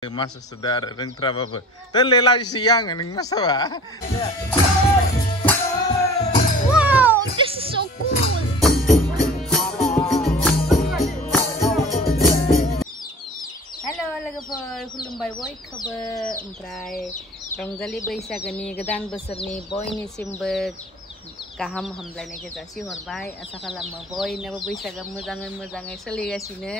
Masuk saudara reng trababa. Terlelai siang neng masawa. Wow, this is so cool. Halo लोगोफोर खुलुमबाय बयखौबो ओमफ्राय रंजालि बैसागोनि गोदान बोसोरनि बयनिसिमबो गाहाम हामलायनायखौ जासिहरबाय आसा खालामो बयनाबो बैसागो मोजाङै सोलिगासिनो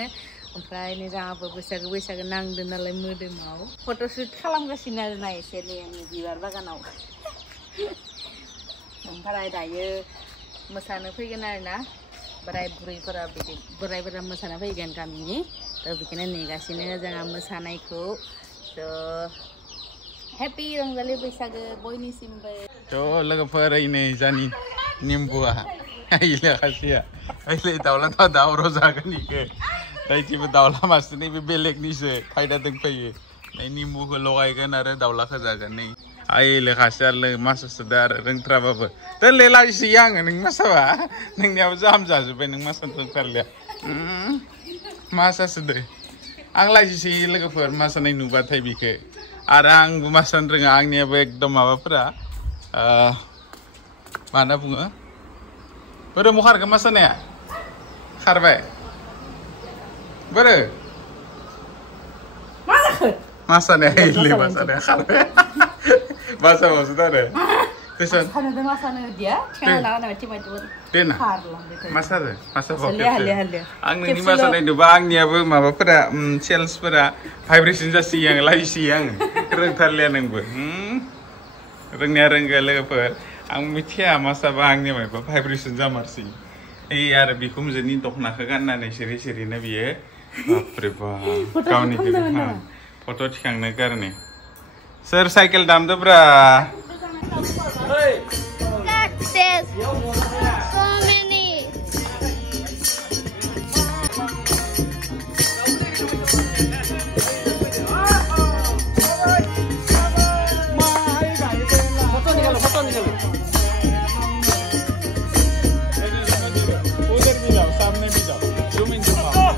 ओमफ्राय नै जोंहाबो बैसागो नांदों नालाय मोदोमाव फट'शुट खालामगासिनो आरो ना एसे नै आंनि बिबार बागानाव ओमफ्राय दायो मोसानो फैगोन आरो ना बोराय बुरैफोरा मोसानो फैगोन गामिनि थ' बेखौनो नेगासिनो जोंहा मोसानायखौ थ' हेपि रंजालि बैसागो बयनिसिमबो थ' लोगोफोर नै जानि निम्बुआ आइले खासिया आइले दाउला दावराव जागोन इखो दाइथिबो दाउला मासो नै बे बेलेगनिसो फायदा दंफैयो नै निम्बुखौ लगायगोन आरो दाउलाखौ जागोन नै आइले खासिया मासासोदा आरो रोंथ्राबाबो terlelai आङो नों मासाबा नोंनियाबो जाहाम जाजोब्बाय नों मासानो रोंथारलिया मासासोदो आं लाजिसै लोगोफोर मासानाय नुबाथाय बिखो आरो आंबो मासानो रोङा आंनियाबो एकदम माबाफोरा मा होनना बुङो बोरो मखारगोन मासानाया खारबाय बोरो मा जाखो मासानाया इले मासानाया खारबाय masa maksudnya ada tesan masana dia kenal nama tiba-tiba dena karlang masa lihat ang ini masa itu bang nih apa apa pada sales pada vibration jadi yang lagi siang keren terlihat neng bu rengnya gale apa ang mitia masa bang nih apa vibration jamar sih ada bikum jadi tok nak kan nane seri nabi ya apa kau nih foto cikang negar nih Sir, cycle dam the bra. Cactus. So many. उधर भी जाओ सामने भी जाओ zoom in zoom out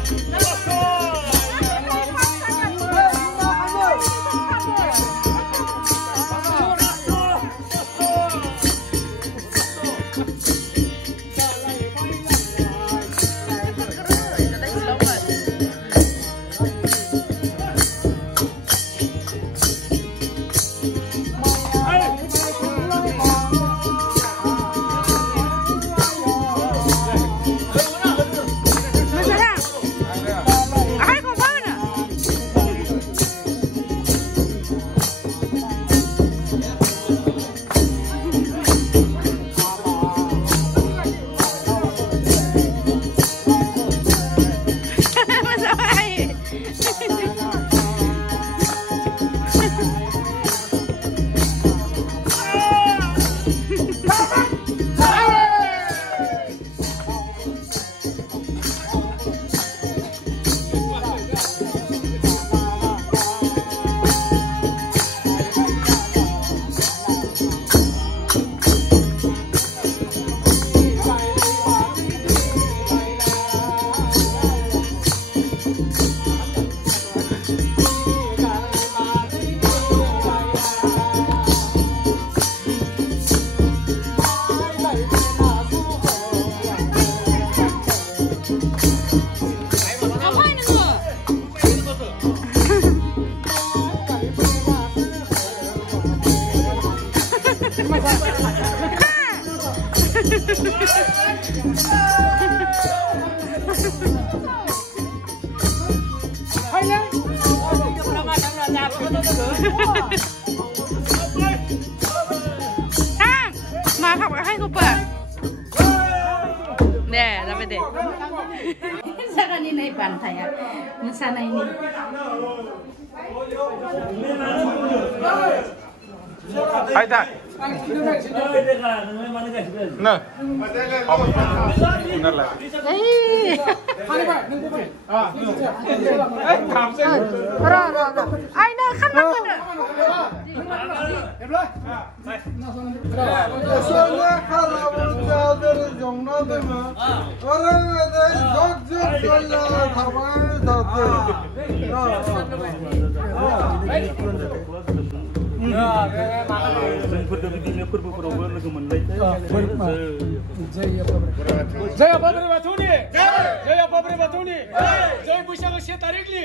Maaf, hai ko pa. Deh, dapat deh. Jangan ini pantai ya. Sana ini. Hai dah. Nah, benar lah. Ay na, kan na. जय बाबरे बाथौनि जय बाबरे बाथौनि जय बैसागो 1 तारिखनि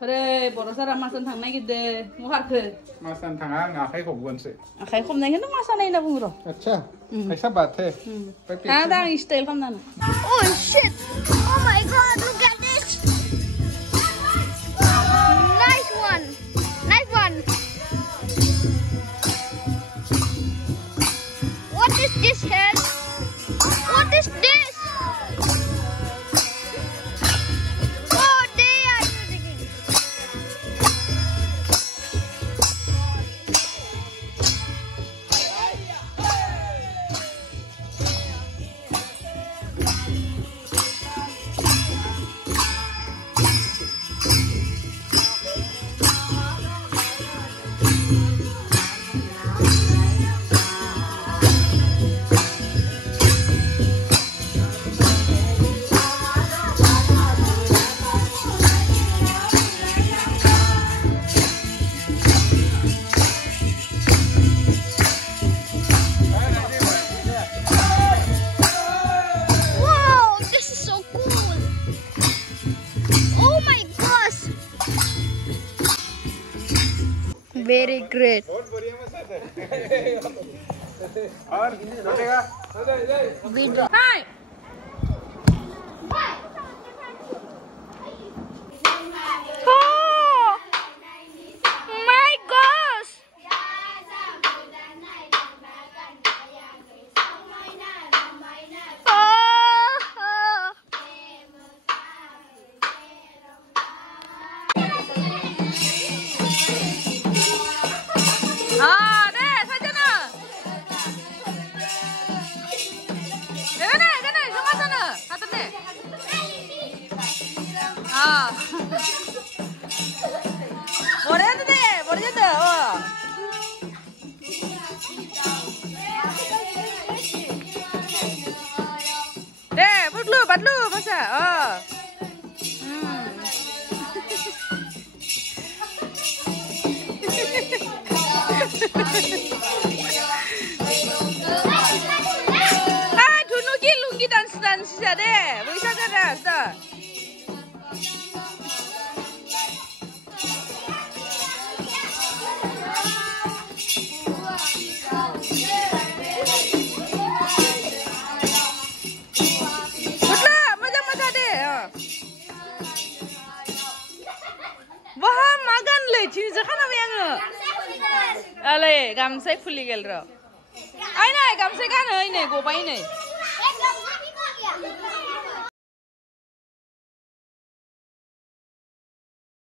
Pare borosara masan thang nai gide muhar ke masan thanga ngakai khobgon se akai khom nai kan masan nai na bungro acha kaisa baat hai ha da style khom dana Oh shit! Oh my god, look at this! Nice one! Nice one! What is this hell? What is this? Oh, they are digging. Very great. Hi. Oh my gosh! Oh. 아, 네, 사잖아. 이거네, 정하잖아. 하던데. 아. 머리 해도 돼, 머리 해도 돼. 네, badlu, bahasa. Ah, dulu lunggi dance saja deh. Bisa dance. Betul, masa deh. Wah, magan le, cini jangan apa yang Ale, gamsai fully gel ro. Ai này, gamsai kan ini, go pai ini.